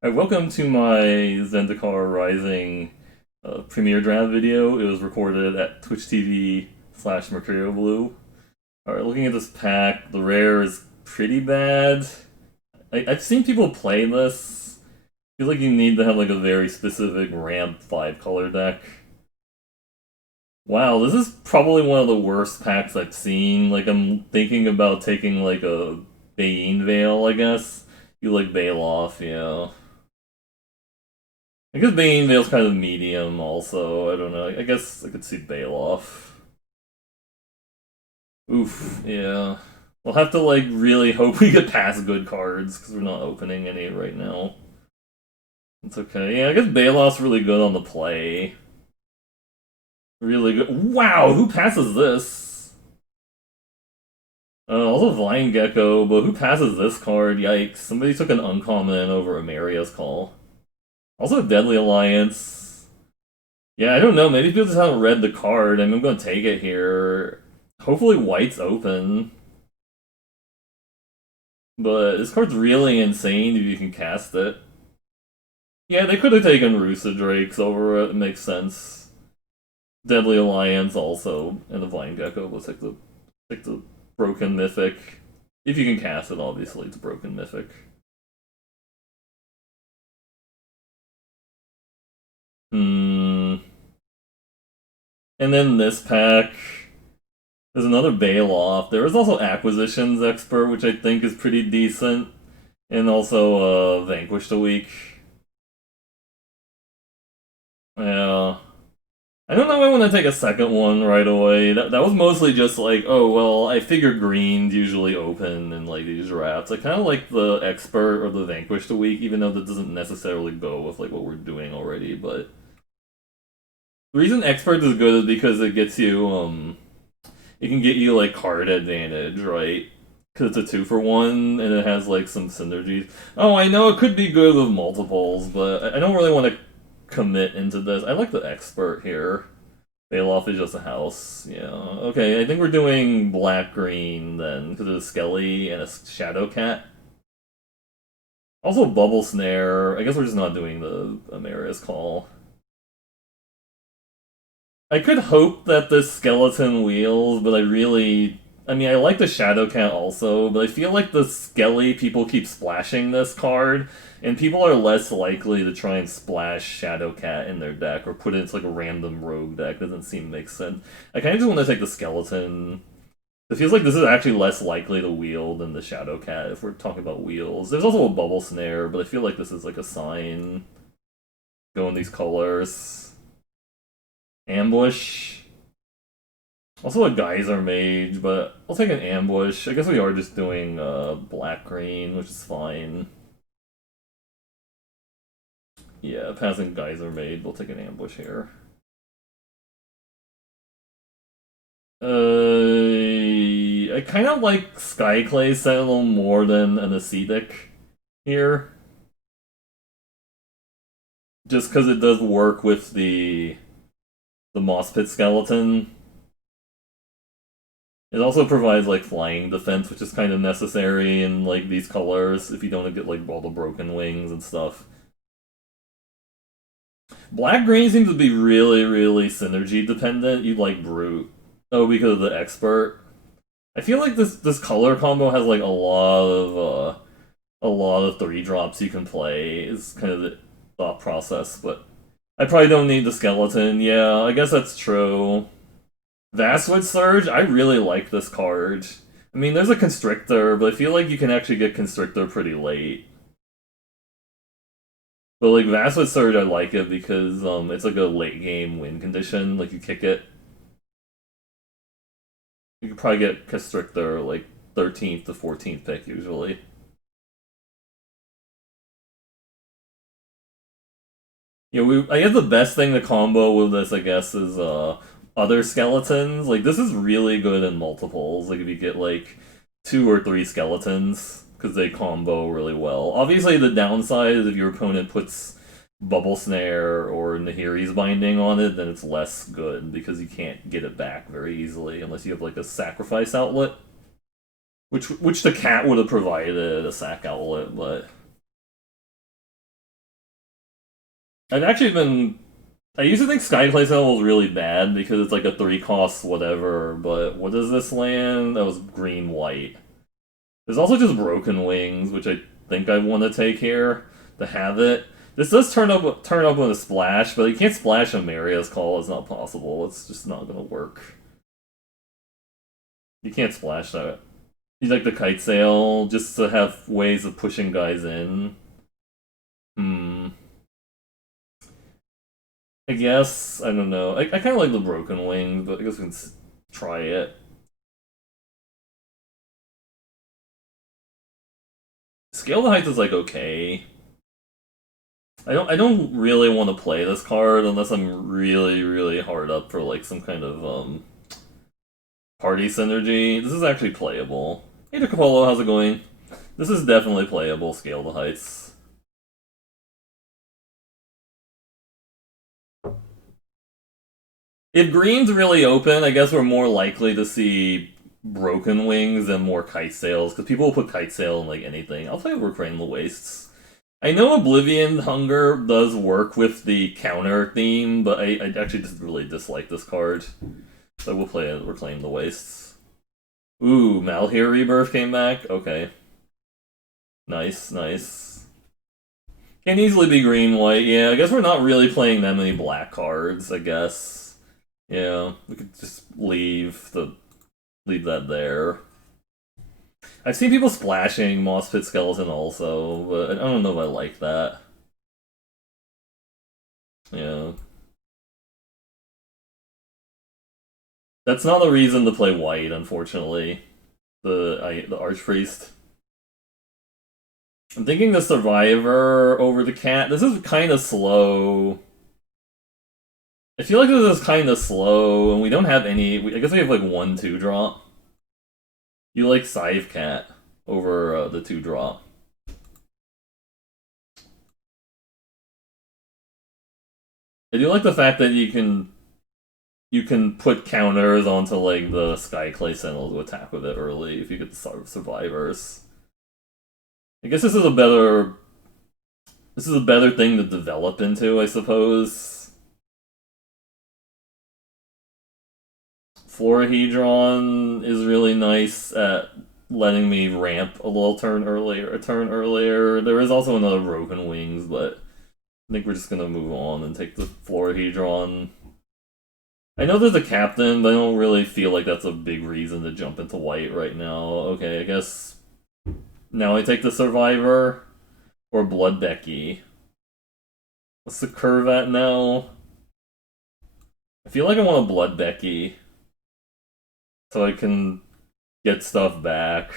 Hi, welcome to my Zendikar Rising premiere draft video. It was recorded at Twitch TV/Mercurio Blue. Alright, looking at this pack, the rare is pretty bad. I've seen people play this. I feel like you need to have like a very specific ramp 5-color deck. Wow, this is probably one of the worst packs I've seen. Like, I'm thinking about taking like a Bane Veil, I guess. You like Veil off, yeah. I guess Bane Veil's kind of medium also. I don't know. I guess I could see Bailoff. Oof, yeah. We'll have to like really hope we get past good cards because we're not opening any right now. It's okay. Yeah, I guess Bailoff's really good on the play. Really good. Wow, who passes this? Also Vine Gecko, but who passes this card? Yikes. Somebody took an uncommon over Amaria's Call. Also Deadly Alliance. Yeah, I don't know. Maybe people just haven't read the card. I'm gonna take it here. Hopefully white's open. But this card's really insane if you can cast it. Yeah, they could have taken Rusa Drakes over it. It makes sense. Deadly Alliance also, and the Vine Gecko will take the Broken Mythic. If you can cast it, obviously, it's Broken Mythic. Hmm. And then this pack. There's another Bailoff. There is also Acquisitions Expert, which I think is pretty decent. And also Vanquished a Week. Yeah. I don't know if I want to take a second one right away. That was mostly just like, oh, well, I figure green's usually open in like these drafts. I kind of like the Expert or the Vanquished a Week, even though that doesn't necessarily go with like what we're doing already. But the reason Expert is good is because it gets you, it can get you like card advantage, right? Because it's a 2-for-1 and it has like some synergies. Oh, I know it could be good with multiples, but I don't really want to commit into this. I like the Expert here. Bailoff is just a house. Yeah. Okay, I think we're doing black green then, because there's a Skelly and a Shadow Cat. Also, Bubble Snare. I guess we're just not doing the Amaria's Call. I could hope that this skeleton wheels, but I really. I mean, I like the Shadow Cat also, but I feel like the Skelly people keep splashing this card, and people are less likely to try and splash Shadow Cat in their deck or put it into like a random rogue deck. Doesn't seem to make sense. I kind of just want to take the skeleton. It feels like this is actually less likely to wheel than the Shadow Cat if we're talking about wheels. There's also a Bubble Snare, but I feel like this is like a sign. Going these colors. Ambush. Also a Geyser Mage, but I'll take an Ambush. I guess we are just doing black-green, which is fine. Yeah, passing Geyser Mage, we'll take an Ambush here. I kind of like Skyclay Sentinel more than an Ascetic here. Just because it does work with the Moss Pit Skeleton. It also provides like flying defense, which is kind of necessary in like these colors if you don't get like all the broken wings and stuff. Black green seems to be really, really synergy dependent. You like brute. Oh, because of the expert. I feel like this color combo has like a lot of 3-drops you can play. Is kind of the thought process, but I probably don't need the skeleton. Yeah, I guess that's true. Vastwood Surge, I really like this card. I mean, there's a Constrictor, but I feel like you can actually get Constrictor pretty late. But like Vastwood Surge, I like it because it's like a late game win condition. Like you kick it, you could probably get Constrictor like 13th to 14th pick usually. Yeah, I guess the best thing to combo with this, I guess, is other skeletons. Like this is really good in multiples. Like if you get like 2 or 3 skeletons, because they combo really well. Obviously, the downside is if your opponent puts Bubble Snare or Nahiri's Binding on it, then it's less good because you can't get it back very easily unless you have like a sacrifice outlet, which the cat would have provided a sack outlet, but I've actually been. I used to think Skyclay Cell was really bad because it's like a 3 cost whatever, but what is this land? That was green white. There's also just Broken Wings, which I think I want to take here to have it. This does turn up with a splash, but you can't splash a Maria's Call. It's not possible. It's just not gonna work. You can't splash that. You like the Kite Sail just to have ways of pushing guys in. Hmm. I guess I don't know. I kind of like the Broken Wings, but I guess we can try it. Scale the Heights is like okay. I don't really want to play this card unless I'm really hard up for like some kind of party synergy. This is actually playable. Hey Capolo, how's it going? This is definitely playable, Scale the Heights. If green's really open, I guess we're more likely to see Broken Wings and more Kite Sails, because people will put Kite Sail in like anything. I'll play Reclaim the Wastes. I know Oblivion Hunger does work with the counter theme, but I actually just really dislike this card. So we'll play it, Reclaim the Wastes. Ooh, Malhir Rebirth came back? Okay. Nice, nice. Can easily be green white. Yeah, I guess we're not really playing that many black cards, I guess. Yeah, we could just leave that there. I've seen people splashing Moss Pit Skeleton also, but I don't know if I like that. Yeah. That's not a reason to play white, unfortunately. The Archpriest. I'm thinking the Survivor over the Cat. This is kind of slow. I feel like this is kind of slow, and we don't have any. I guess we have like 1/2 drop. You like Scythe Cat over the 2 drop. I do like the fact that you can put counters onto like the Skyclay Sentinel to attack with it early if you get the survivors. I guess this is a better thing to develop into, I suppose. Florahedron is really nice at letting me ramp a turn earlier. There is also another Broken Wings, but I think we're just gonna move on and take the Florahedron. I know there's a captain, but I don't really feel like that's a big reason to jump into white right now. Okay, I guess now I take the Survivor or Blood Becky. What's the curve at now? I feel like I want a Blood Becky so I can get stuff back.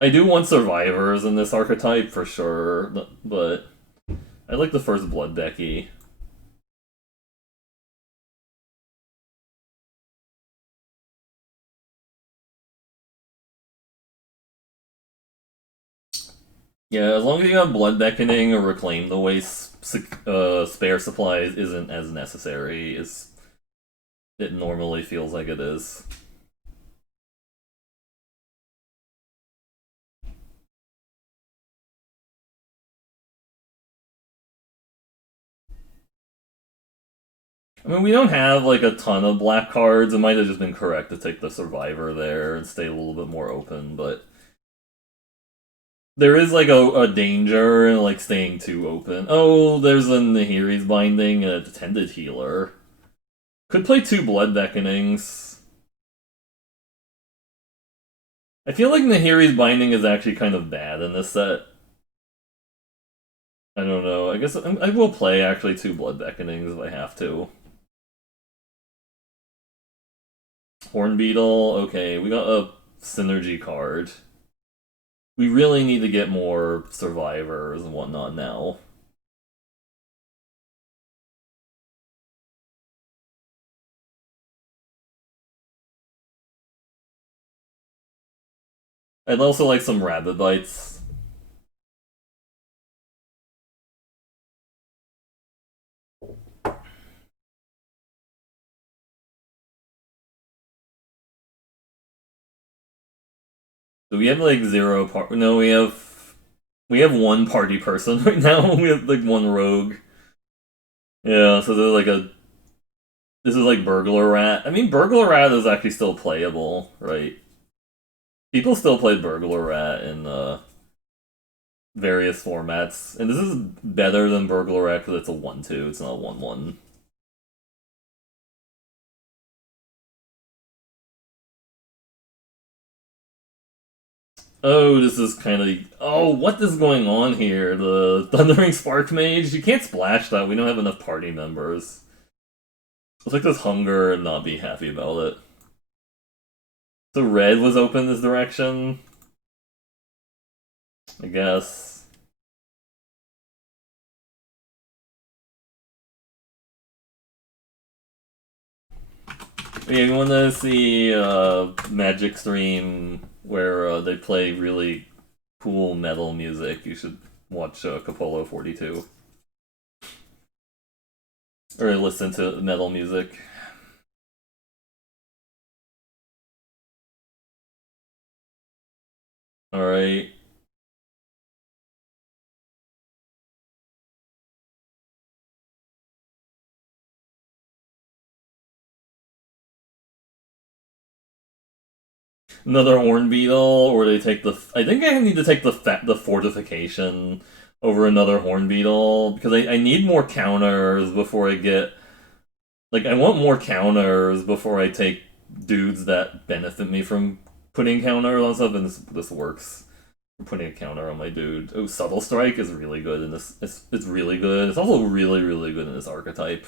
I do want survivors in this archetype for sure, but I like the first Blood Becky. Yeah, as long as you have Blood Beckoning or Reclaim the Waste, spare supplies isn't as necessary as it normally feels like it is. I mean, we don't have like a ton of black cards. It might have just been correct to take the Survivor there and stay a little bit more open, but there is like a danger in like staying too open. Oh, there's a Nahiri's Binding and a Tended Healer. Could play 2 Blood Beckonings. I feel like Nahiri's Binding is actually kind of bad in this set. I don't know. I guess I will play actually 2 Blood Beckonings if I have to. Horn Beetle. Okay, we got a synergy card. We really need to get more survivors and whatnot now. I'd also like some Rabbit Bites. Do we have like 0 part? No, we have We have one party person right now. We have like one rogue. Yeah, so there's like a. This is like Burglar Rat. I mean, Burglar Rat is actually still playable, right? People still play Burglar Rat in various formats, and this is better than Burglar Rat because it's a 1/2. It's not a 1/1. Oh, this is kind of. Oh, what is going on here? The Thundering Spark Mage? You can't splash that. We don't have enough party members. Let's like this hunger and not be happy about it. So red was open this direction. I guess. Yeah, you want to see Magic stream where they play really cool metal music, you should watch Capolo 42. Or listen to metal music. Alright. Another horn beetle, or they take the. I think I need to take the fortification over another horn beetle because I need more counters before I get. Like, I want more counters before I take dudes that benefit me from putting counters on stuff, and this works. I'm putting a counter on my dude. Oh, Subtle Strike is really good in this. It's really good. It's also really, really good in this archetype.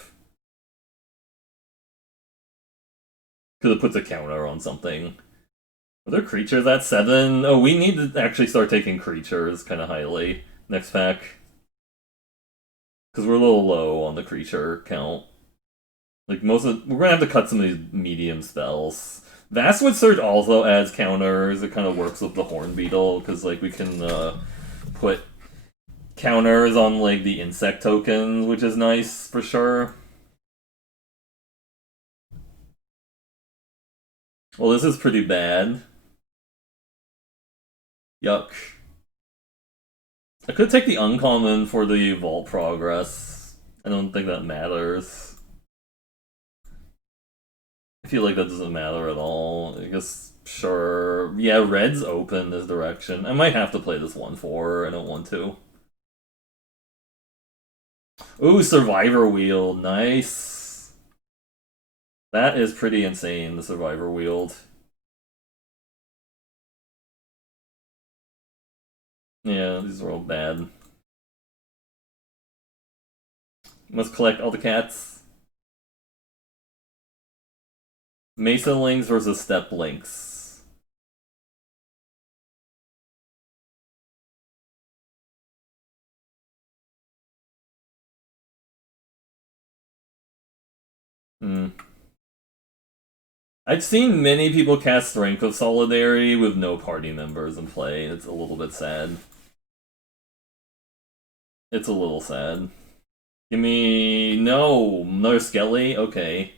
Because it puts a counter on something. Are there creatures at 7? Oh, we need to actually start taking creatures kind of highly next pack. Because we're a little low on the creature count. Like, we're gonna have to cut some of these medium spells. Vastwood Surge also adds counters. It kind of works with the Horn Beetle, because, like, we can put counters on, like, the insect tokens, which is nice for sure. Well, this is pretty bad. Yuck. I could take the uncommon for the vault progress. I don't think that matters. I feel like that doesn't matter at all. I guess, sure. Yeah, red's open this direction. I might have to play this 1/4. I don't want to. Ooh, Survivor Wheel. Nice. That is pretty insane, the Survivor Wheel. Yeah, these are all bad. Must collect all the cats. Mesa Links versus Step Links. Hmm. I've seen many people cast Strength of Solidarity with no party members in play. It's a little bit sad. It's a little sad. Give me... No! Another Skelly? Okay.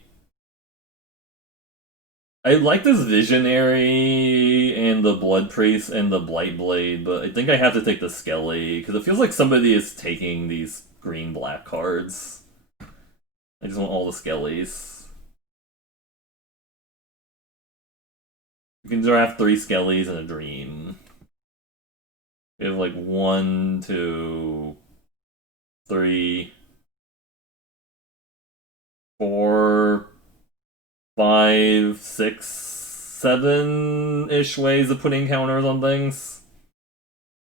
I like this Visionary and the Blood Priest and the Blight Blade, but I think I have to take the Skelly, because it feels like somebody is taking these green-black cards. I just want all the Skellies. You can draft 3 Skellies in a dream. We have like 1, 2, 3, 4, 5, 6, 7-ish ways of putting counters on things.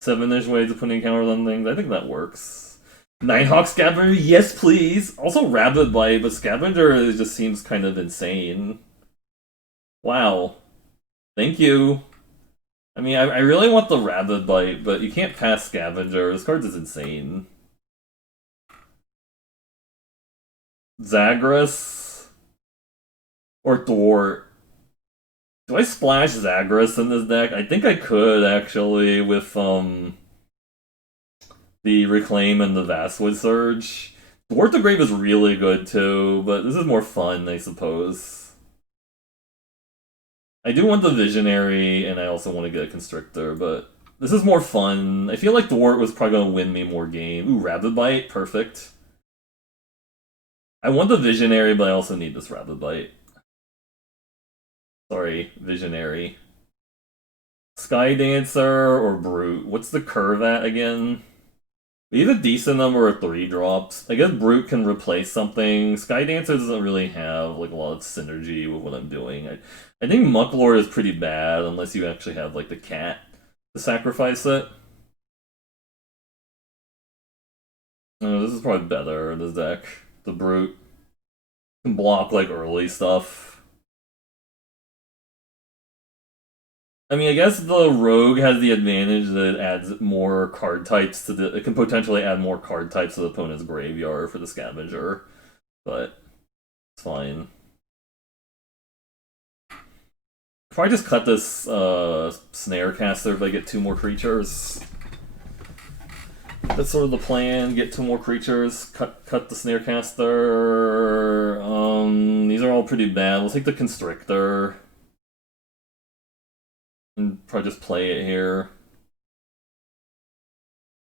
7-ish ways of putting counters on things. I think that works. Nighthawk Scavenger, yes please! Also Rabbit Bite, but Scavenger just seems kind of insane. Wow. Thank you. I mean, I really want the Rabbit Bite, but you can't pass Scavenger. This card is insane. Zagras? Or Thwart? Do I splash Zagras in this deck? I think I could, actually, with, the Reclaim and the Vastwood Surge. Thwart the Grave is really good, too, but this is more fun, I suppose. I do want the Visionary, and I also want to get a Constrictor, but This is more fun. I feel like Dwart was probably gonna win me more game. Ooh, Rabbit Bite, perfect. I want the Visionary, but I also need this Rabbit Bite. Sorry, Visionary. Sky Dancer or Brute? What's the curve at again? We need a decent number of 3-drops. I guess Brute can replace something. Sky Dancer doesn't really have like a lot of synergy with what I'm doing. I think Mucklord is pretty bad unless you actually have like the cat to sacrifice it. This is probably better, this deck. The Brute can block like early stuff. I mean, I guess the Rogue has the advantage that it adds more card types to the. It can potentially add more card types to the opponent's graveyard for the Scavenger, but it's fine. Probably just cut this Snare Caster if I get 2 more creatures. That's sort of the plan. Get 2 more creatures. Cut the Snare Caster. These are all pretty bad. We'll take the Constrictor. And probably just play it here.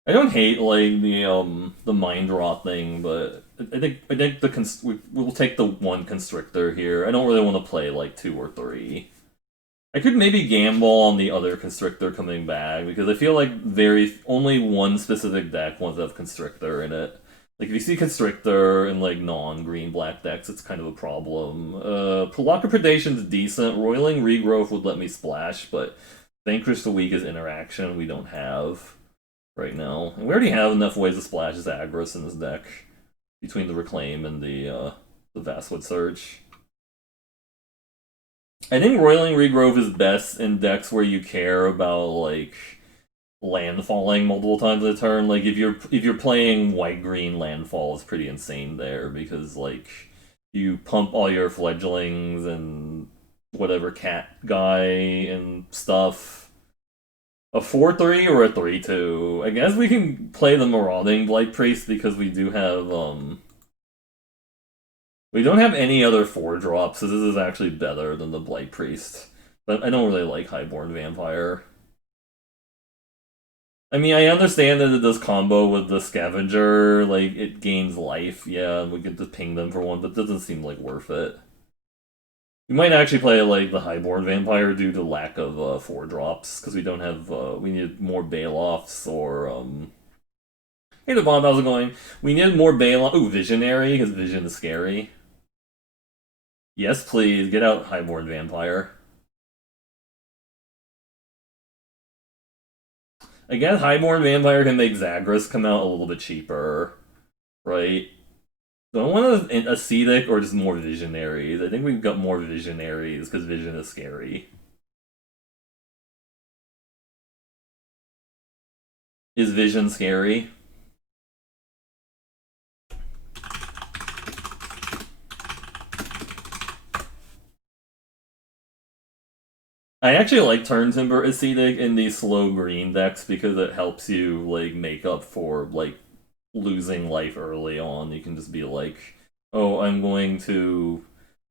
I don't hate like the mind rot thing, but I think we'll take the 1 Constrictor here. I don't really want to play like 2 or 3. I could maybe gamble on the other Constrictor coming back, because I feel like only one specific deck wants to have Constrictor in it. Like, if you see Constrictor in, like, non-green-black decks, it's kind of a problem. Pelaka Predation's decent. Roiling Regrowth would let me splash, but Vanquish the Weakest interaction we don't have right now. And we already have enough ways to splash Zagreus in this deck, between the Reclaim and the Vastwood Surge. I think Roiling Regrowth is best in decks where you care about like landfalling multiple times a turn. Like if you're playing white green, landfall is pretty insane there, because like you pump all your fledglings and whatever cat guy and stuff. A 4/3 or a 3/2. I guess we can play the Marauding Blight Priest because we do have we don't have any other 4-drops, so this is actually better than the Blight Priest. But I don't really like Highborn Vampire. I mean, I understand that it does combo with the Scavenger, like, it gains life, yeah, we could just ping them for 1, but it doesn't seem, like, worth it. We might actually play, like, the Highborn Vampire due to lack of 4-drops, because we don't have, we need more Bailoffs or, Hey, Devon, how's it going? We need more Bailoff. Ooh, Visionary, because Vision is scary. Yes, please, get out Highborn Vampire. Again, Highborn Vampire can make Zagreus come out a little bit cheaper, right? Do I want an Ascetic or just more Visionaries? I think we've got more Visionaries, because Vision is scary. Is Vision scary? I actually like Turn Timber Ascetic in these slow green decks because it helps you like make up for like losing life early on. You can just be like, oh, I'm going to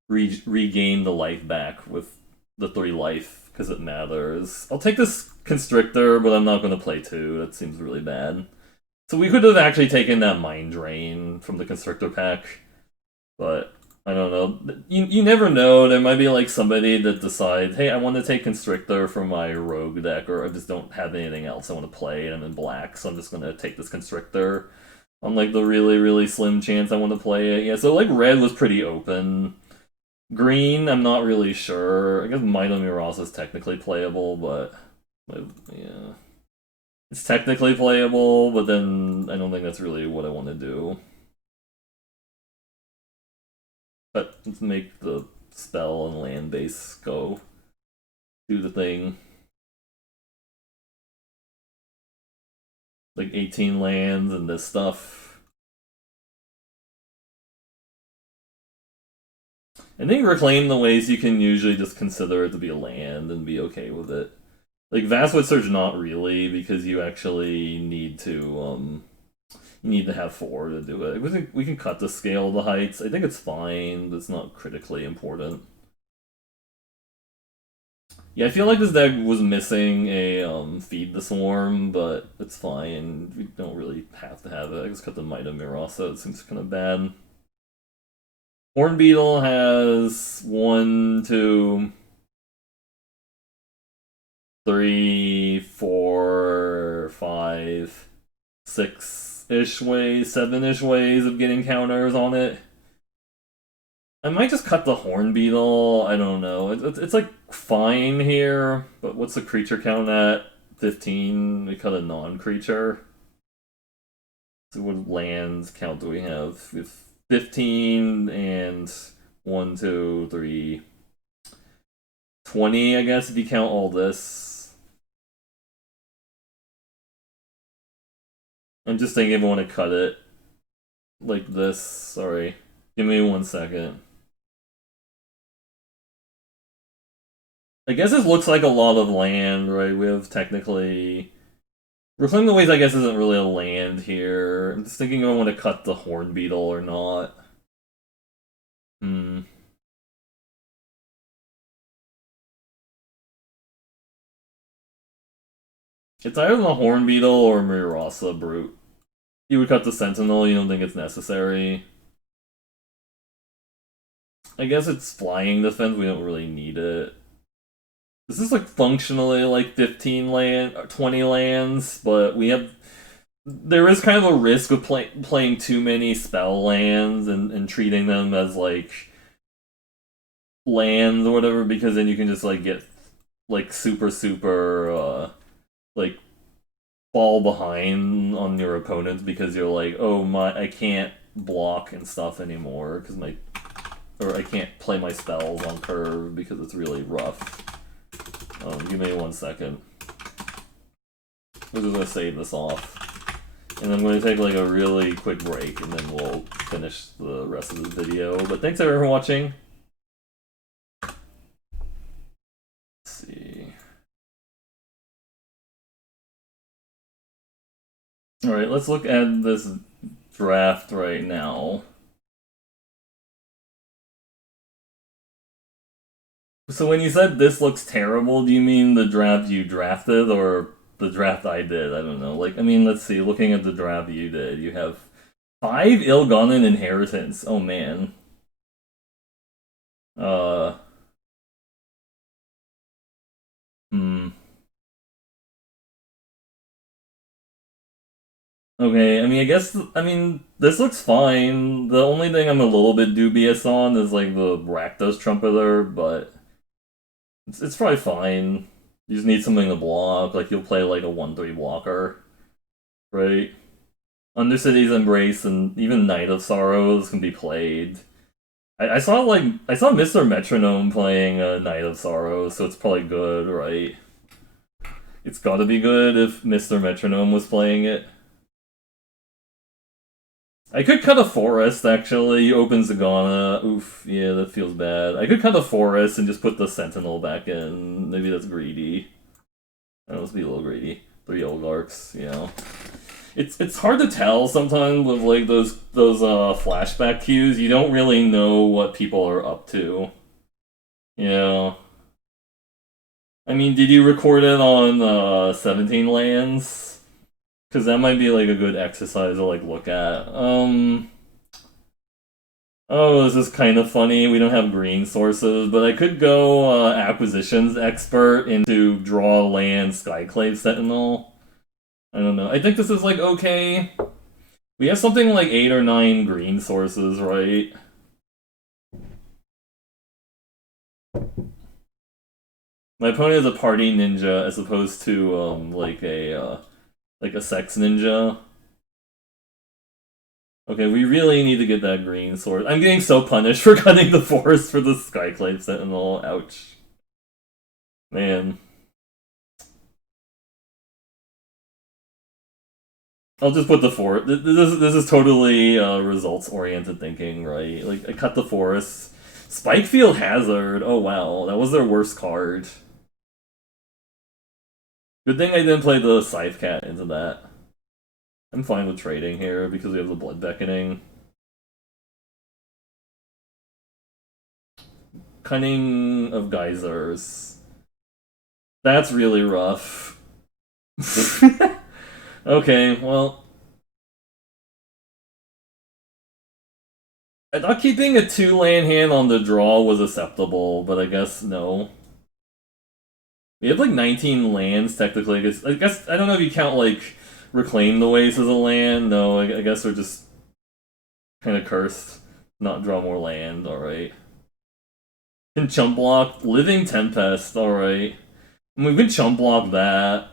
regain the life back with the 3 life because it matters. I'll take this Constrictor, but I'm not going to play 2. That seems really bad. So we could have actually taken that Mind Drain from the Constrictor pack, but I don't know. You never know. There might be like somebody that decides, hey, I want to take Constrictor from my Rogue deck, or I just don't have anything else I want to play, and I'm in black, so I'm just going to take this Constrictor on like the really, really slim chance I want to play it. Yeah, so like red was pretty open. Green, I'm not really sure. I guess Mino Miraz is technically playable, but yeah. It's technically playable, but then I don't think that's really what I want to do. But let's make the spell and land base go do the thing. Like 18 lands and this stuff. I think Reclaim the Waste you can usually just consider it to be a land and be okay with it. Like Vastwood Surge not really, because you actually need to have 4 to do it. We can cut the scale of the heights. I think it's fine, but it's not critically important. Yeah, I feel like this deck was missing a Feed the Swarm, but it's fine. We don't really have to have it. I just cut the Might of Mirasa. It seems kind of bad. Horn Beetle has 1, 2, 3, 4, 5, 6-ish ways, 7-ish ways of getting counters on it. I might just cut the Horn Beetle. I don't know. It's like fine here, but what's the creature count at? 15. We cut a non-creature. So what lands count do we have? We have 15 and 1, 2, 3, 20, I guess, if you count all this. I'm just thinking if I want to cut it like this. Sorry. Give me 1 second. I guess this looks like a lot of land, right? We have technically... Reclaim the Ways, I guess, isn't really a land here. I'm just thinking if I want to cut the Horn Beetle or not. Hmm. It's either the Horn Beetle or Mirasa Brute. You would cut the Sentinel, you don't think it's necessary. I guess it's flying defense, we don't really need it. This is like functionally like 15 land, or 20 lands, but we have... There is kind of a risk of playing too many spell lands and treating them as like lands or whatever, because then you can just like get like super like fall behind on your opponents because you're like, oh my, I can't block and stuff anymore because or I can't play my spells on curve because it's really rough. Give me 1 second. We're just gonna save this off. And I'm going to take like a really quick break and then we'll finish the rest of the video. But thanks everyone for watching. Let's see. Alright, let's look at this draft right now. So when you said this looks terrible, do you mean the draft you drafted or the draft I did? I don't know. Like, I mean, let's see. Looking at the draft you did, you have 5 Ill-Gotten Inheritance. Oh man. Uh. Hmm. Okay, I mean, this looks fine. The only thing I'm a little bit dubious on is like the Rakdos Trumpeter, but it's probably fine. You just need something to block. Like you'll play like a 1/3 blocker, right? Undercity's Embrace and even Night of Sorrows can be played. I saw Mr. Metronome playing Night of Sorrows, so it's probably good, right? It's gotta be good if Mr. Metronome was playing it. I could cut a forest, actually. Open Zagana. Oof, yeah, that feels bad. I could cut a forest and just put the Sentinel back in. Maybe that's greedy. That must be a little greedy. 3 Oligarchs, you know. It's hard to tell sometimes with like those flashback cues. You don't really know what people are up to. You know. I mean, did you record it on 17 lands? Because that might be like a good exercise to like look at. Oh, this is kind of funny. We don't have green sources, but I could go acquisitions expert into draw land Skyclave Sentinel. I don't know. I think this is like okay. We have something like 8 or 9 green sources, right? My opponent is a party ninja as opposed to like a sex ninja. Okay, we really need to get that green sword. I'm getting so punished for cutting the forest for the Skyclave Sentinel. Ouch. Man. I'll just put the forest. This is totally results-oriented thinking, right? Like, I cut the forest. Spikefield Hazard. Oh, wow. That was their worst card. Good thing I didn't play the Scythe Cat into that. I'm fine with trading here because we have the Blood Beckoning. Cunning of Geysers. That's really rough. Okay, well, I thought keeping a 2-land hand on the draw was acceptable, but I guess no. We have like 19 lands technically. I guess I don't know if you count like Reclaim the Waste as a land. No, I guess we're just kind of cursed. Not draw more land. All right. Can chump block Living Tempest. All right. I mean, we can chump block that.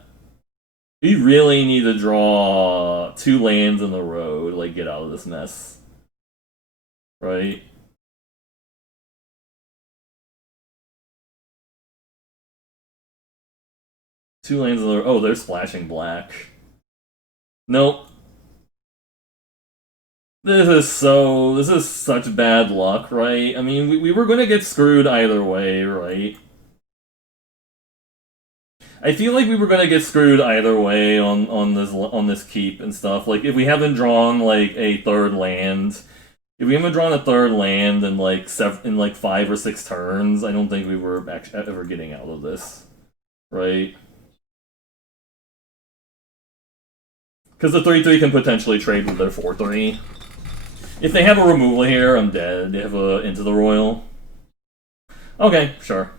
We really need to draw 2 lands in a row to like get out of this mess, right? Two lands in a row. Oh, they're splashing black. Nope. This is such bad luck, right? I mean, we were gonna get screwed either way, right? I feel like we were gonna get screwed either way on this keep and stuff. Like if we haven't drawn like a third land, if we haven't drawn a third land in like 5 or 6 turns, I don't think we were actually ever getting out of this, right? Because the 3/3 can potentially trade with their 4/3. If they have a removal here, I'm dead. They have a Into the Royal. Okay, sure.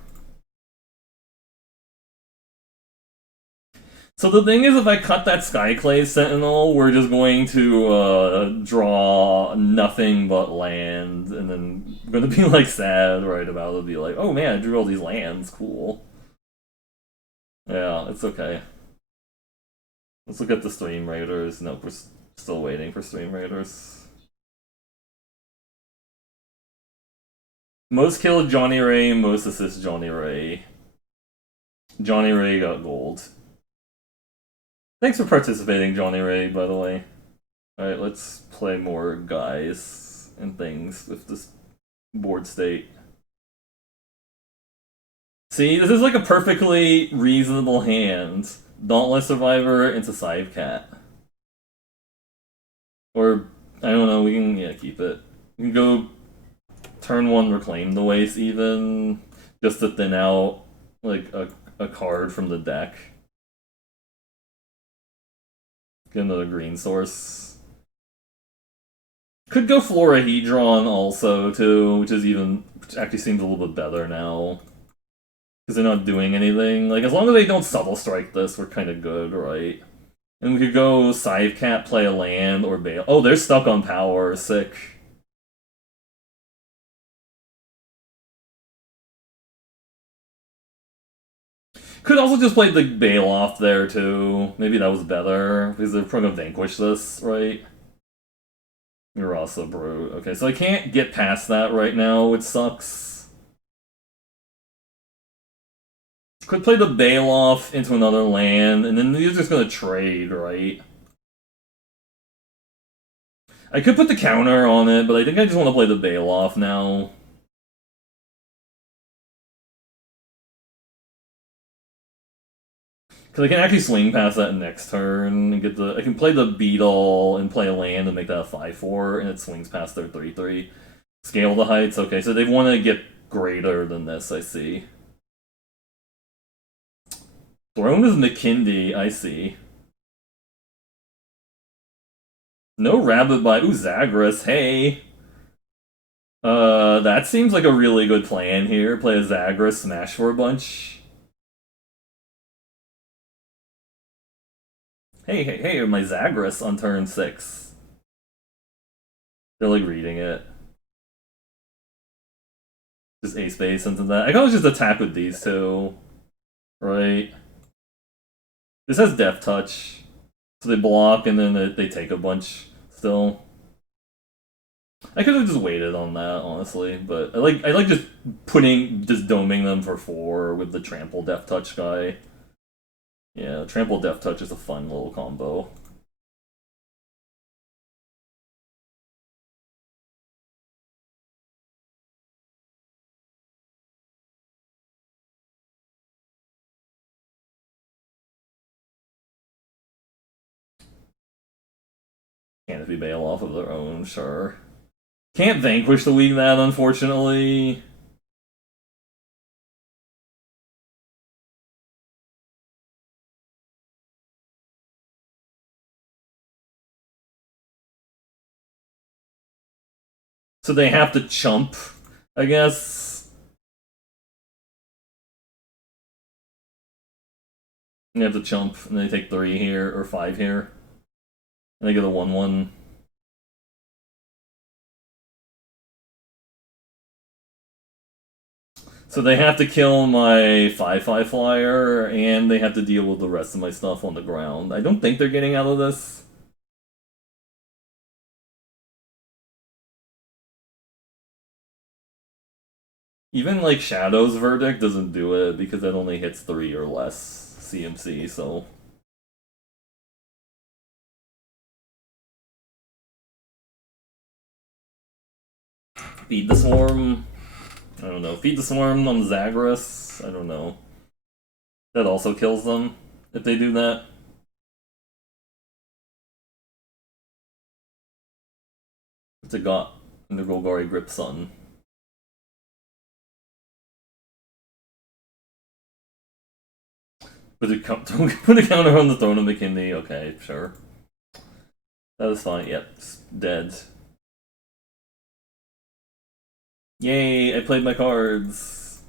So the thing is, if I cut that Skyclave Sentinel, we're just going to draw nothing but land, and then I'm gonna be like sad right about it. Be like, oh man, I drew all these lands, cool. Yeah, it's okay. Let's look at the Stream Raiders. Nope, we're still waiting for Stream Raiders. Most killed Johnny Ray, most assist Johnny Ray. Johnny Ray got gold. Thanks for participating, Johnny Ray, by the way. Alright, let's play more guys and things with this board state. See, this is like a perfectly reasonable hand. Dauntless Survivor into Scythe Cat. Or, I don't know, we can, yeah, keep it. We can go turn 1 Reclaim the Waste even, just to thin out, like, a card from the deck. Get another green source. Could go Florahedron also, too, which actually seems a little bit better now. Because they're not doing anything. Like, as long as they don't Subtle Strike this, we're kind of good, right? And we could go Scythe Cat, play a land, or bail. Oh, they're stuck on power. Sick. Could also just play the Bailoff there, too. Maybe that was better, because they're probably gonna vanquish this, right? Urasa Brute. Okay, so I can't get past that right now, which sucks. Could play the Bailoff into another land, and then you're just gonna trade, right? I could put the counter on it, but I think I just want to play the Bailoff now. Because I can actually swing past that next turn and get the. I can play the Beetle and play a land and make that a 5/4, and it swings past their 3/3. Scale the heights. Okay, so they want to get greater than this. I see. Throne is McKindy. I see. No Rabbit by Ooh, Zagreus. Hey. That seems like a really good plan here. Play a Zagreus, smash for a bunch. Hey, my Zagreus on turn 6. They're like reading it. Just ace base into that. I can always just attack with these two. Right? This has Death Touch. So they block and then they take a bunch still. I could have just waited on that, honestly, but I like just doming them for 4 with the Trample Death Touch guy. Yeah, Trample Death Touch is a fun little combo. Can't if you bail off of their own, sure. Can't vanquish the weak that, unfortunately. So they have to chump, I guess. They have to chump, and they take 3 here, or 5 here. And they get a 1/1. So they have to kill my 5/5 flyer, and they have to deal with the rest of my stuff on the ground. I don't think they're getting out of this. Even like Shadow's Verdict doesn't do it because that only hits 3 or less CMC, so. Feed the Swarm. I don't know. Feed the Swarm on Zagreus. I don't know. That also kills them if they do that. It's a got in the Golgari Grip Sun. Put a counter on the throne of McKinney. Okay, sure. That was fine. Yep, it's dead. Yay, I played my cards.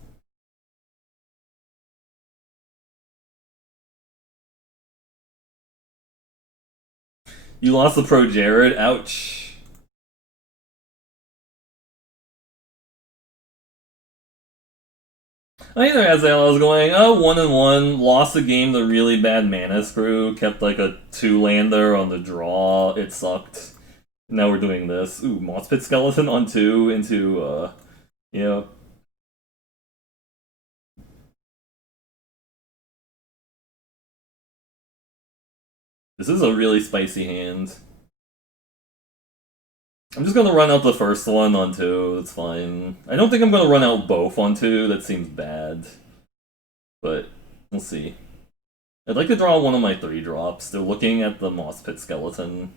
You lost the Pro Jared? Ouch. Either as I was going, 1-1, lost a game to really bad mana screw, kept like a 2-lander on the draw, it sucked. Now we're doing this. Ooh, Moss Pit Skeleton on 2 into, yeah. This is a really spicy hand. I'm just gonna run out the first one on 2, that's fine. I don't think I'm gonna run out both on 2, that seems bad. But, we'll see. I'd like to draw one of my 3 drops. They're looking at the Moss Pit Skeleton.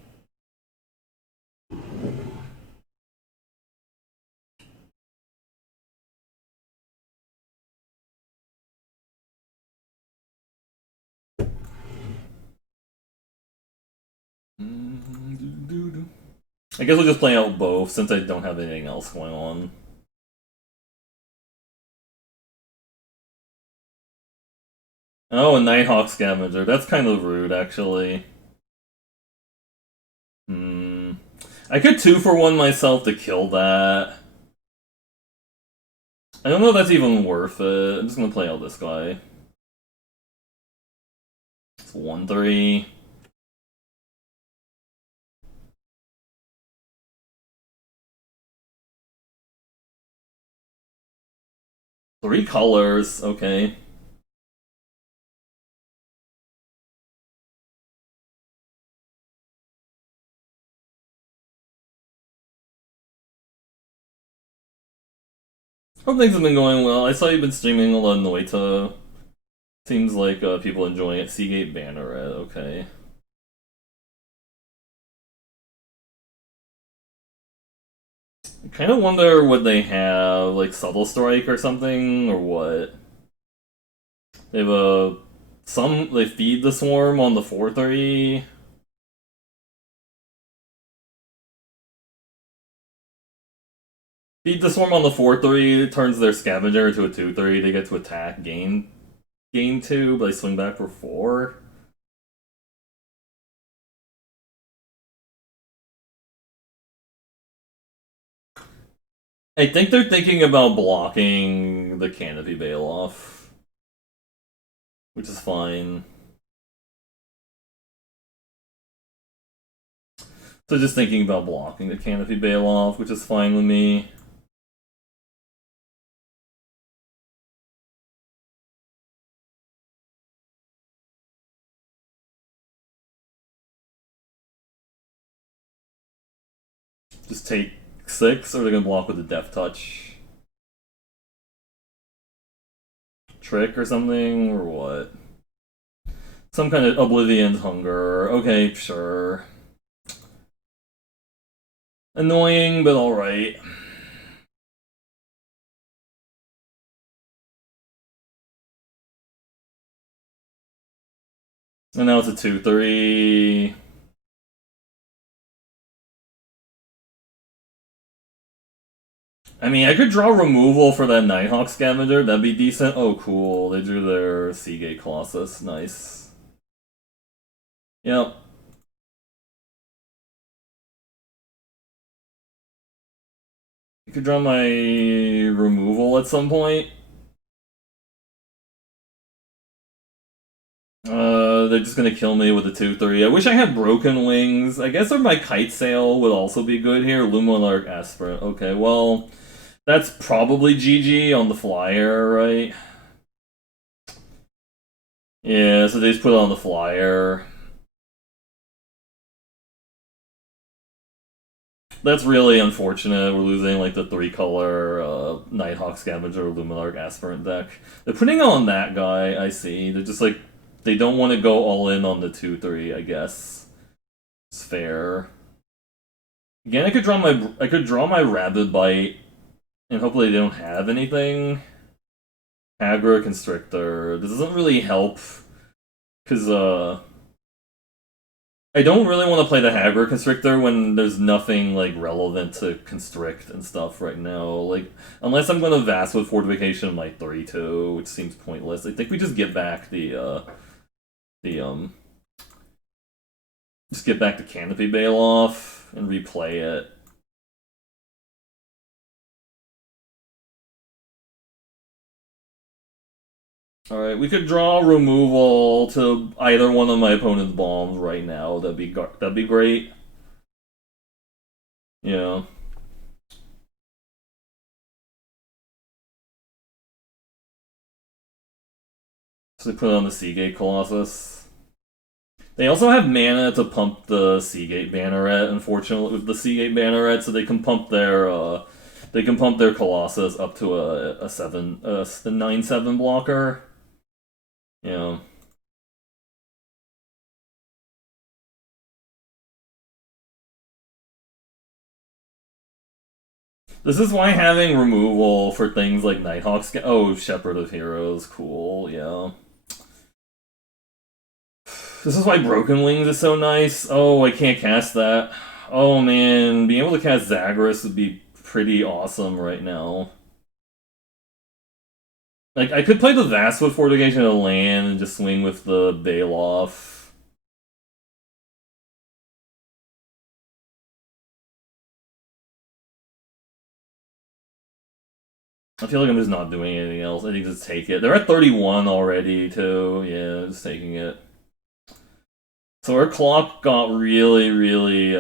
I guess we'll just play out both since I don't have anything else going on. Oh, a Nighthawk Scavenger. That's kind of rude, actually. I could 2-for-1 myself to kill that. I don't know if that's even worth it. I'm just gonna play out this guy. It's 1-3. Three colors, okay. Hope things have been going well. I saw you've been streaming a lot of Noita. Seems like people enjoying it. Seagate Banneret, okay. I kind of wonder what they have, like Subtle Strike or something, or what. They have they feed the Swarm on the 4-3. Feed the Swarm on the 4-3, turns their Scavenger into a 2-3, they get to attack, gain 2, but they swing back for 4. I think they're thinking about blocking the Canopy Bailoff, which is fine. So just thinking about blocking the Canopy Bailoff, which is fine with me. Just take 6, or they're gonna block with a Death Touch. Trick or something, or what? Some kind of Oblivion's Hunger. Okay, sure. Annoying, but alright. And now it's a 2-3. I mean, I could draw removal for that Nighthawk Scavenger. That'd be decent. Oh, cool. They drew their Seagate Colossus. Nice. Yep. I could draw my removal at some point. They're just gonna kill me with a 2-3. I wish I had Broken Wings. I guess my Kite Sail would also be good here. Luminarch Aspirant. Okay, well, that's probably GG on the flyer, right? Yeah, so they just put it on the flyer. That's really unfortunate. We're losing like the 3-color Nighthawk Scavenger Luminarch Aspirant deck. They're putting on that guy, I see. They're just like, they don't want to go all in on the 2-3, I guess. It's fair. Again, I could draw my Rabid Bite, and hopefully they don't have anything. Aggro Constrictor. This doesn't really help, because I don't really want to play the Hagra Constrictor when there's nothing like relevant to constrict and stuff right now. Like, unless I'm going to Vast with Fortification my 3-2, which seems pointless. I think we just get back just get back the Canopy Bailoff and replay it. Alright, we could draw removal to either one of my opponent's bombs right now. That'd be great. Yeah. So they put it on the Seagate Colossus. They also have mana to pump the Seagate Banneret, unfortunately, with the Seagate Banneret, so they can pump their Colossus up to a 9/7 blocker. Yeah. This is why having removal for things like Nighthawk Shepherd of Heroes, cool, yeah. This is why Broken Wings is so nice. Oh, I can't cast that. Oh man, being able to cast Zagreus would be pretty awesome right now. Like, I could play the Vastwood Fortification of land and just swing with the Bailoff. I feel like I'm just not doing anything else. I think just take it. They're at 31 already, too. Yeah, just taking it. So our clock got really, really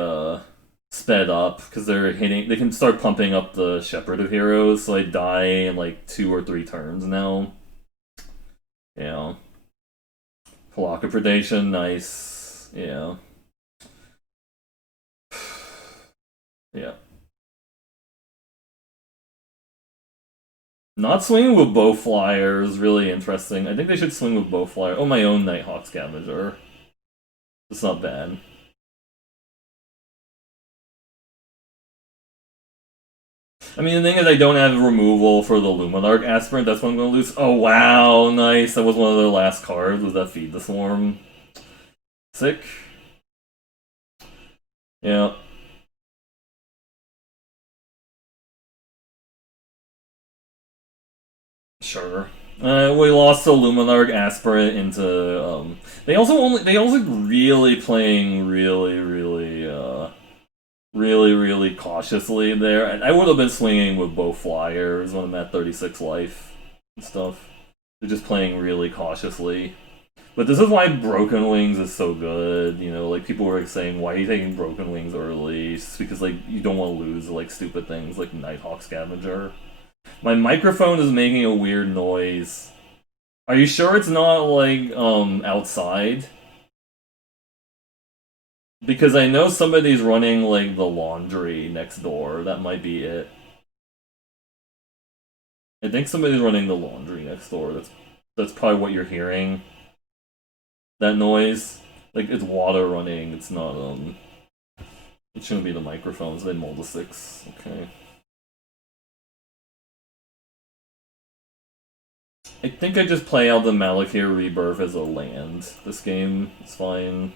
sped up because they can start pumping up the Shepherd of Heroes, so I die in like 2 or 3 turns now. Yeah. Palaka Predation, nice. Yeah. Yeah. Not swinging with Bowflyer is really interesting. I think they should swing with Bowflyer. Oh, my own Nighthawk Scavenger. It's not bad. I mean, the thing is, I don't have removal for the Luminarch Aspirant. That's what I'm going to lose. Oh, wow. Nice. That was one of their last cards. Was that Feed the Swarm? Sick. Yeah. Sure. We lost the Luminarch Aspirant into. They also really playing really cautiously there. I would have been swinging with both flyers when I'm at 36 life and stuff. They're just playing really cautiously. But this is why Broken Wings is so good. You know, like people were saying, why are you taking Broken Wings early? It's because like you don't want to lose like stupid things like Nighthawk Scavenger. My microphone is making a weird noise. Are you sure it's not like outside? Because I know somebody's running like the laundry next door. That might be it. I think somebody's running the laundry next door. That's probably what you're hearing. That noise. Like it's water running. It's not it shouldn't be the microphones. They mold a 6. Okay. I think I just play out the Malakir Rebirth as a land. This game is fine.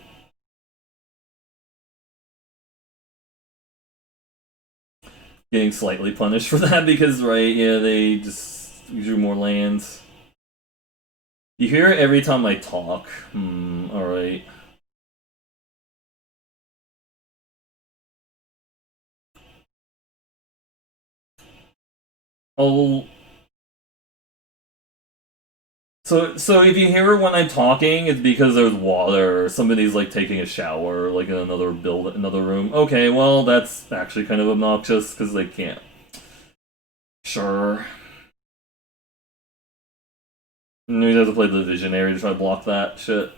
getting slightly punished for that because, right, yeah, they just drew more lands. You hear it every time I talk. Alright. Oh, so if you hear it when I'm talking, it's because there's water, or somebody's like taking a shower, like in another room. Okay, well that's actually kind of obnoxious because they can't. Sure. You have to play the Visionary to try to block that shit.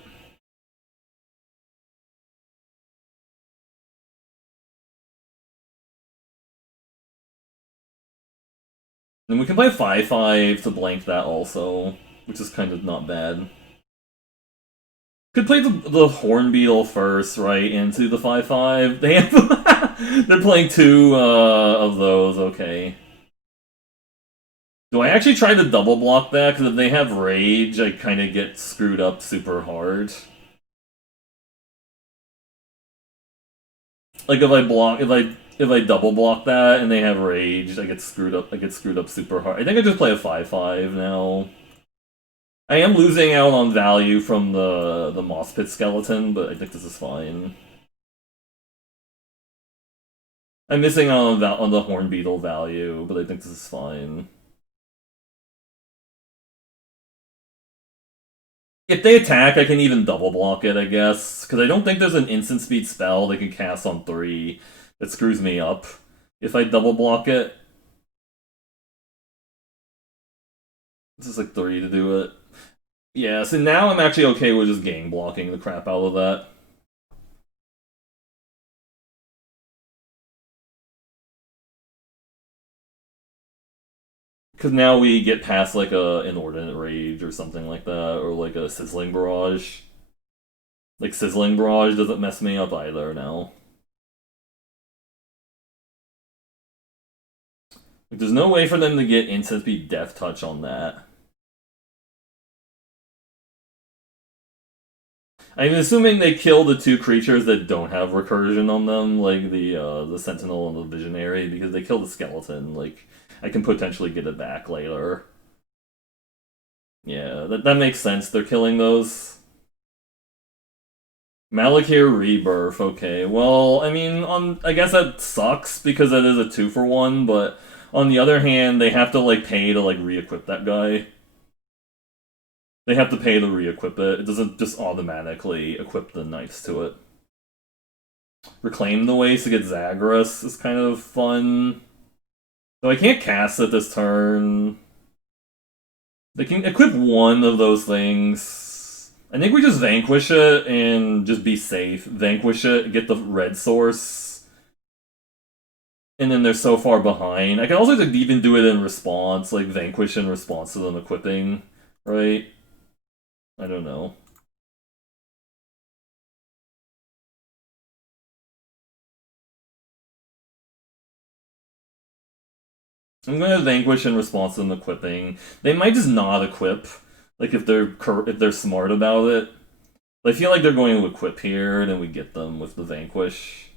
And we can play 5/5 to blank that also, which is kind of not bad. Could play the Hornbeetle first, right, into the 5/5. They have they're playing two of those, okay. Do I actually try to double block that? Because if they have Rage, I kind of get screwed up super hard. Like if I double block that and they have Rage, I get screwed up. I get screwed up super hard. I think I just play a 5/5 now. I am losing out on value from the Moss Pit skeleton, but I think this is fine. I'm missing out on the Hornbeetle value, but I think this is fine. If they attack, I can even double block it, I guess. Because I don't think there's an instant speed spell they can cast on 3 that screws me up. If I double block it, it's just like 3 to do it. Yeah, so now I'm actually okay with just gang blocking the crap out of that. Because now we get past like a Inordinate Rage or something like that, or like a Sizzling Barrage. Like Sizzling Barrage doesn't mess me up either now. Like, there's no way for them to get instant speed Death Touch on that. I'm assuming they kill the 2 creatures that don't have recursion on them, like the Sentinel and the Visionary, because they kill the skeleton. Like, I can potentially get it back later. Yeah, that makes sense. They're killing those. Malakir Rebirth. Okay, well, I mean, I guess that sucks because that is a 2-for-1. But on the other hand, they have to like pay to like re-equip that guy. They have to pay to re-equip it. It doesn't just automatically equip the knights to it. Reclaim the Waste to get Zagreus is kind of fun. So I can't cast it this turn. They can equip one of those things. I think we just Vanquish it and just be safe. Vanquish it, get the red source. And then they're so far behind. I can also even do it in response, like Vanquish in response to them equipping, right? I don't know. I'm gonna Vanquish in response to them equipping. They might just not equip, like if they're smart about it. I feel like they're going to equip here, and then we get them with the Vanquish.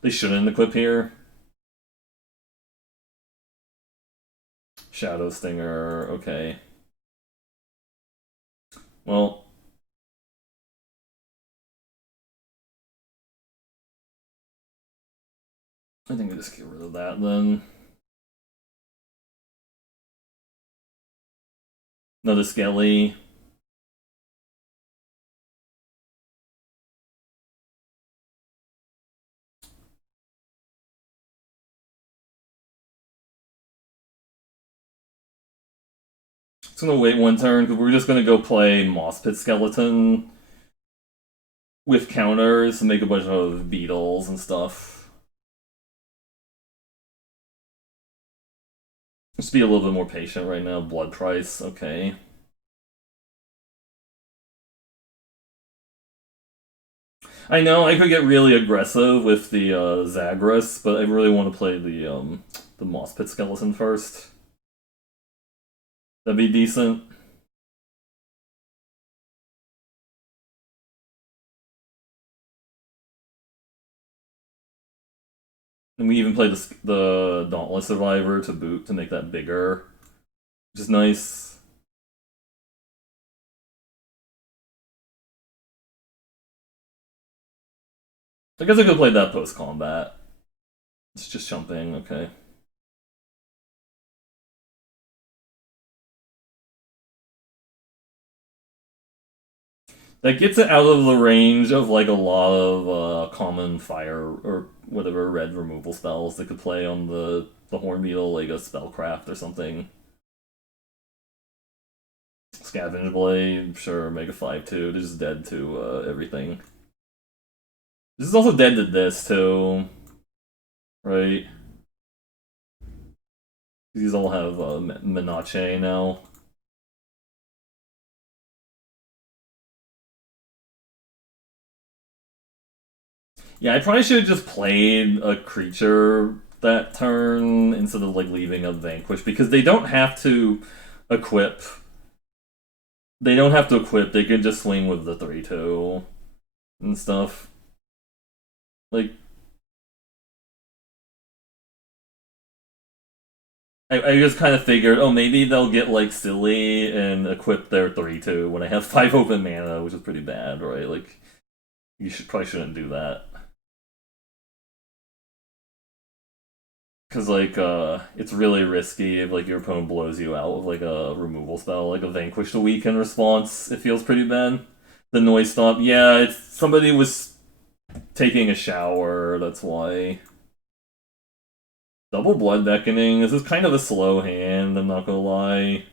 They shouldn't equip here. Shadow Stinger, okay. Well, I think I just get rid of that then. Another Skelly. Just gonna wait one turn because we're just gonna go play Moss Pit Skeleton with counters and make a bunch of beetles and stuff. Just be a little bit more patient right now. Blood Price, okay. I know I could get really aggressive with the Zagreus, but I really want to play the Moss Pit Skeleton first. That'd be decent. And we even played the Dauntless Survivor to boot to make that bigger, which is nice. I guess I could play that post combat. It's just jumping, okay. That gets it out of the range of like a lot of common fire or whatever red removal spells that could play on the Horn Beetle, like a Spellcraft or something. Scavenge Blade, sure, make a 5/2. This is dead to everything. This is also dead to this too, right? These all have Menache now. Yeah, I probably should have just played a creature that turn instead of like leaving a Vanquish because they don't have to equip. They don't have to equip. They can just swing with the 3/2 and stuff. Like I just kind of figured, oh, maybe they'll get like silly and equip their 3/2 when I have 5 open mana, which is pretty bad, right? Like you should probably shouldn't do that. Because like it's really risky if like your opponent blows you out with like a removal spell, like a Vanquish the Weaken response. It feels pretty bad. The noise stop, yeah, it's somebody was taking a shower. That's why. Double Blood Beckoning. This is kind of a slow hand. I'm not gonna lie.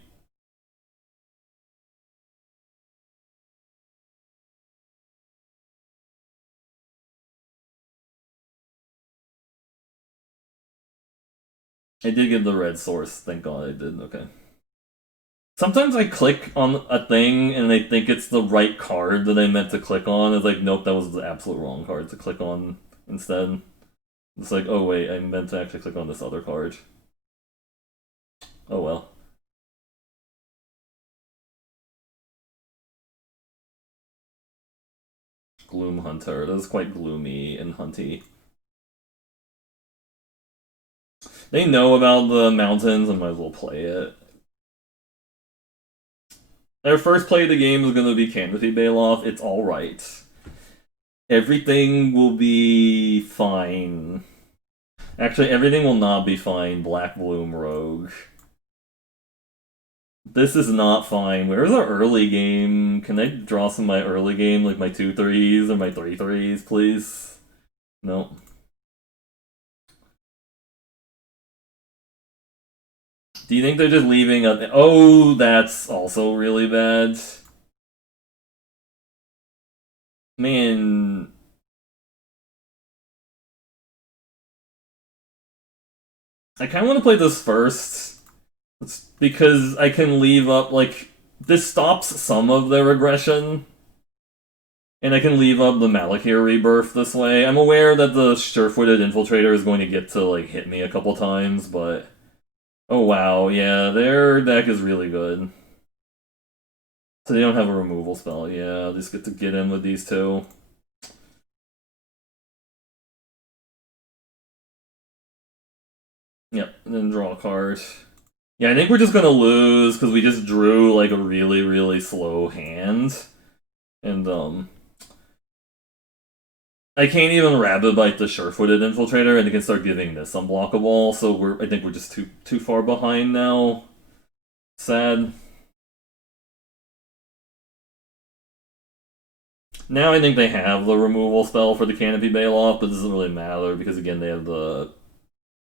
I did get the red source. Thank God I did. Okay. Sometimes I click on a thing and they think it's the right card that I meant to click on. It's like, nope, that was the absolute wrong card to click on instead. It's like, oh wait, I meant to actually click on this other card. Oh well. Gloom Hunter. That is quite gloomy and hunty. They know about the mountains and might as well play it. Their first play of the game is going to be Canopy Bailoff. It's alright. Everything will be fine. Actually, everything will not be fine. Black Bloom Rogue. This is not fine. Where's our early game? Can I draw some of my early game, like my 2/3s or my 3/3s, please? No. Do you think they're just leaving a... Oh, that's also really bad. Man. I kind of want to play this first. It's because I can leave up, like... This stops some of their aggression. And I can leave up the Malakir Rebirth this way. I'm aware that the Sure-Footed Infiltrator is going to get to, like, hit me a couple times, but... Oh wow, yeah, their deck is really good. So they don't have a removal spell, yeah, I just get to get in with these two. Yep, and then draw a card. Yeah, I think we're just gonna lose because we just drew like a really, really slow hand. And I can't even Rabbit Bite the Sure-Footed Infiltrator and it can start giving this unblockable, so I think we're just too far behind now. Sad. Now I think they have the removal spell for the Canopy Bailoff, but it doesn't really matter because again they have the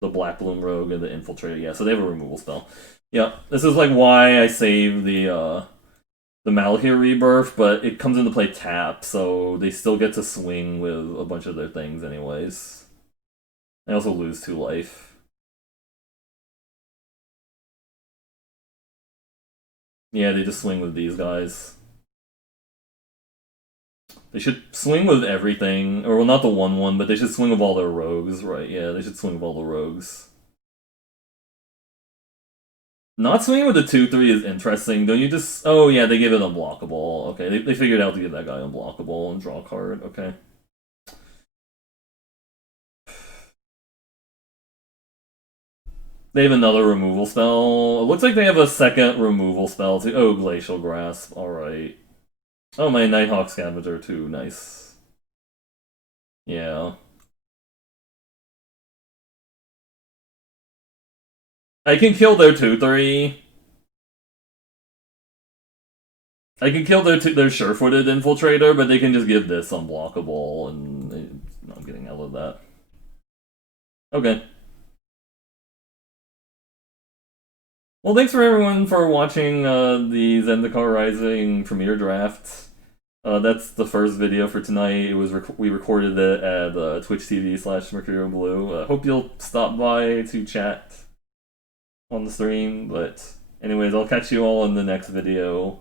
Black Bloom Rogue and the Infiltrator. Yeah, so they have a removal spell. Yeah, this is like why I save the Malakir Rebirth, but it comes into play tap, so they still get to swing with a bunch of their things anyways. I also lose 2 life. Yeah, they just swing with these guys. They should swing with everything, or well, not the 1/1, but they should swing with all their rogues, right? Yeah, they should swing with all the rogues. Not swinging with the 2/3 is interesting. Don't you just... Oh, yeah, they give it unblockable. Okay, they figured out to give that guy unblockable and draw a card. Okay. They have another removal spell. It looks like they have a second removal spell too. Oh, Glacial Grasp. Alright. Oh, my Nighthawk Scavenger too. Nice. Yeah. I can kill their 2/3. I can kill their sure-footed infiltrator, but they can just give this unblockable, and I'm getting out of that. Okay. Well, thanks for everyone for watching the Zendikar Rising premiere draft. That's the first video for tonight. It was we recorded it at Twitch TV/Mercurio Blue. Hope you'll stop by to chat on the stream. But anyways, I'll catch you all in the next video.